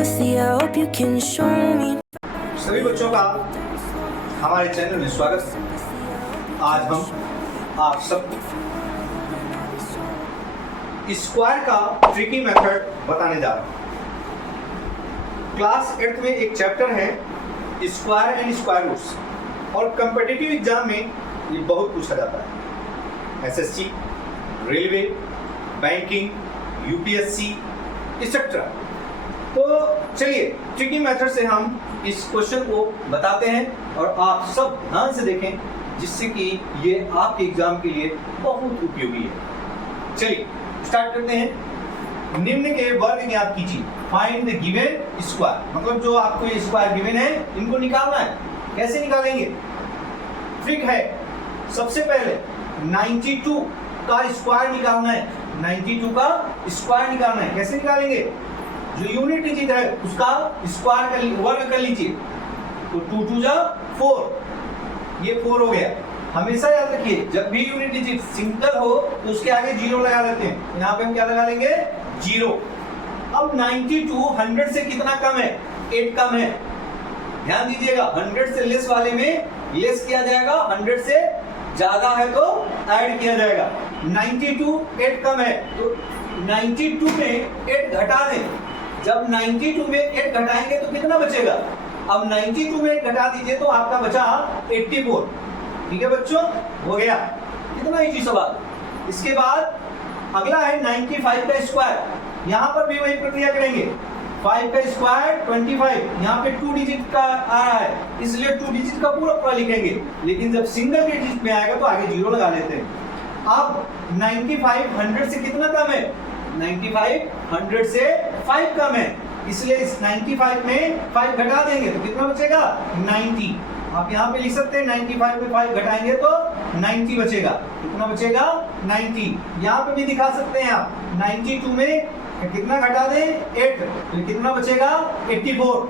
sympathy, I hope you can show me. सभी बच्चों का हमारे चैनल में स्वागत। आज हम आप सब स्क्वायर का ट्रिकी मेथड बताने जा रहे हैं। क्लास 8th में एक चैप्टर है स्क्वायर एंड स्क्वायर रूट्स, और कॉम्पिटिटिव एग्जाम में ये बहुत पूछा जाता है। SSC, railway, banking, UPSC etcetera. तो चलिए ट्रिकी मेथड से हम इस क्वेश्चन को बताते हैं और आप सब ध्यान से देखें, जिससे कि ये आपके एग्जाम के लिए बहुत उपयोगी है। चलिए स्टार्ट करते हैं। निम्न के वर्ग ज्ञात कीजिए। फाइंड द गिवन स्क्वायर, मतलब जो आपको ये स्क्वायर गिवन है इनको निकालना है। कैसे निकालेंगे? ट्रिक है। सबसे पहले 92 का स्क्वायर निकालना है। 92 का स्क्वायर निकालना है। कैसे निकालेंगे? जो यूनिट डिजिट है उसका स्क्वायर का वर्ग कर लीजिए। तो 2 2 जा 4, ये 4 हो गया। हमेशा याद रखिए, जब भी यूनिट डिजिट सिंगल हो तो उसके आगे 0 लगा देते हैं। यहाँ पे हम क्या लगा लेंगे? 0। अब 92 100 से कितना कम है? 8 कम है। ध्यान दीजिएगा, 100 से लेस वाले में लेस किया जाएगा, 100 से ज्यादा है तो ऐड किया जाएगा। 92 8 कम है तो 92 में 8 घटा दें। जब 92 में 8 घटाएंगे तो कितना बचेगा? अब 92 में 8 घटा दीजिए तो आपका बचा 84। ठीक है बच्चों, हो गया। कितना इजी सवाल। इसके बाद अगला है 95 का स्क्वायर। यहाँ पर भी वही प्रक्रिया करेंगे। 5 का स्क्वायर 25, यहाँ पे 2 डिजिट का आ रहा है, इसलिए 2 डिजिट का पूरा लिखेंगे। लेकिन जब सिंगल डिजिट में आएगा तो आगे 0 लगा लेते हैं। अब 95 100 से कितना कम है? 95 100 से 5 कम है, इसलिए इस 95 में 5 घटा देंगे तो कितना बचेगा? 90। आप यहाँ पे लिख सकते हैं 95 में 5 घटाएंगे तो 90 बचेगा। कितना बचेगा? 90। यहाँ पे भी दिखा सकते हैं आप। 92 में कितना घटा दें? 8, तो कितना बचेगा? 84।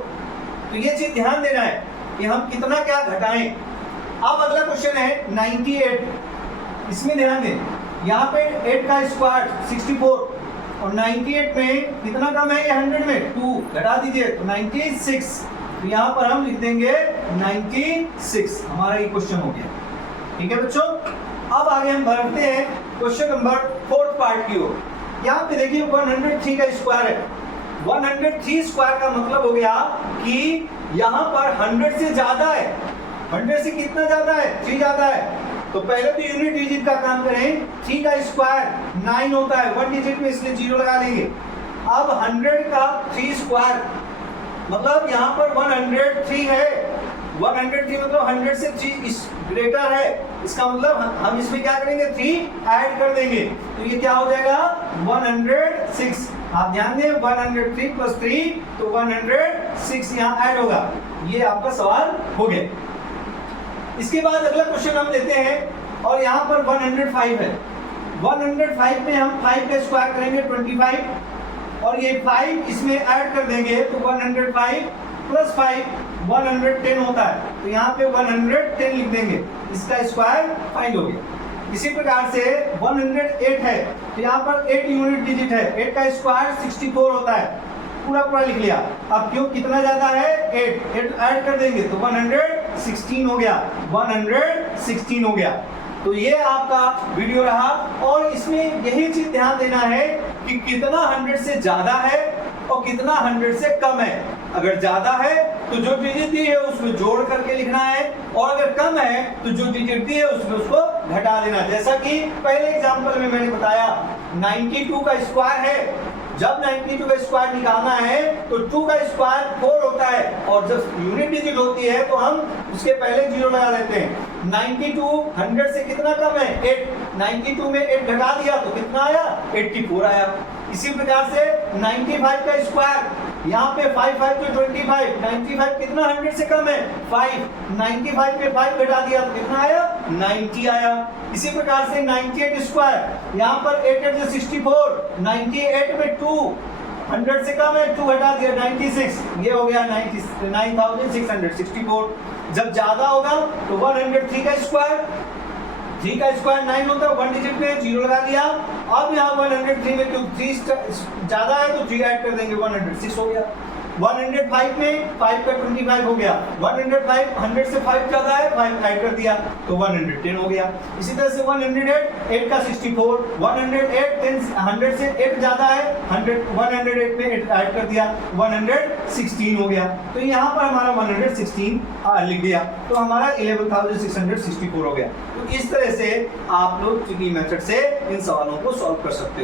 तो ये चीज ध्यान देना है कि हम कितना क्या घटाएं। अब अगला क्वेश्चन है 98। इसमें ध्यान दें, यहाँ पे 8 का स्क्वायर 64 और 98 में कितना कम है? ये 100 में 2 घटा दीजिए तो 96। तो यहाँ पर हम लिख देंगे 96। हमारा ये क्वेश्चन हो गया। ठीक है बच्चों, अब आगे हम बढ़ते हैं क्वेश्चन नंबर 4th पार्ट की ओर। यहाँ पे देखिए 103 का स्क्वायर है। 103 स्क्वायर का मतलब हो गया कि यहाँ पर 100 से ज्यादा है। 100 से कितना ज्यादा है? 3 ज्यादा है। तो पहले तो यूनिट डिजिट का काम करें। 3 का स्क्वायर 9 होता है, 1 डिजिट में, इसलिए 0 लगा लेंगे। अब 100 का 3 स्क्वायर, मतलब यहाँ पर 103 है। 103 मतलब 100 से 3 ग्रेटर है। इसका मतलब हम इसमें क्या करेंगे? 3 ऐड कर देंगे तो ये क्या हो जाएगा? 106। आप ध्यान दें, 103 + 3 तो 106 यहाँ ऐड होगा। ये आपका सवाल हो गया। इसके बाद अगला क्वेश्चन हम लेते हैं और यहाँ पर 105 है। 105 में हम 5 का स्क्वायर करेंगे 25 और ये 5 इसमें ऐड कर देंगे तो 105 + 5 110 होता है। तो यहाँ पे 110 लिख देंगे, इसका स्क्वायर फाइंड हो गया। इसी प्रकार से 108 है तो यहाँ पर 8 यूनिट डिजिट है। 8 का स्क्वायर 64 होता है, पूरा लिख लिया। अब क्यों कितना ज्यादा है? 8 ऐड कर देंगे तो 116 हो गया। 116 हो गया। तो ये आपका वीडियो रहा, और इसमें यही चीज ध्यान देना है कि कितना 100 से ज्यादा है और कितना 100 से कम है। अगर ज्यादा है तो जो डिजिट दी है उसमें जोड़ करके लिखना है, और अगर कम है तो जो डिजिट दी है उसमें उसको घटा देना। जैसा कि पहले एग्जांपल में मैंने बताया, 92 का स्क्वायर है। जब 92 का स्क्वायर निकालना है तो 2 का स्क्वायर 4 होता है, और जब यूनिट डिजिट होती है तो हम उसके पहले 0 लगा देते हैं। 92 100 से कितना कम है? 8। 92 में 8 घटा दिया तो कितना आया? 84 आया। इसी प्रकार से 95 का स्क्वायर, यहाँ पे 5 5 तो 25। 95 कितना 100 से कम है? 5। 95 में 5 घटा दिया तो कितना आया? 90 आया। इसी प्रकार से 98 स्क्वायर, यहाँ पर 8 8 से 64। 98 में 2 100 से कम है, 2 घटा दिया 96। ये हो गया 9664। जब ज्यादा होगा तो 103 का स्क्वायर, 3 का स्क्वायर 9 होता है, 1 डिजिट में 0 लगा दिया। अब यहाँ 103 में क्योंकि 3 ज्यादा है तो 3 ऐड कर देंगे, 106 हो गया। 105 में 5 का 25 हो गया, 105 100 से 5 ज्यादा है, 5 ऐड कर दिया तो 110 हो गया। इसी तरह से 108 8 का 64, 108 10 100 से 8 ज्यादा है, 108 में 8 ऐड कर दिया 116 हो गया। तो यहाँ पर हमारा 116 लिख दिया तो हमारा 11,664 हो गया। तो इस तरह से आप लोग ट्रिकी मेथड से इन सवालों को सॉल्व कर सकते हो।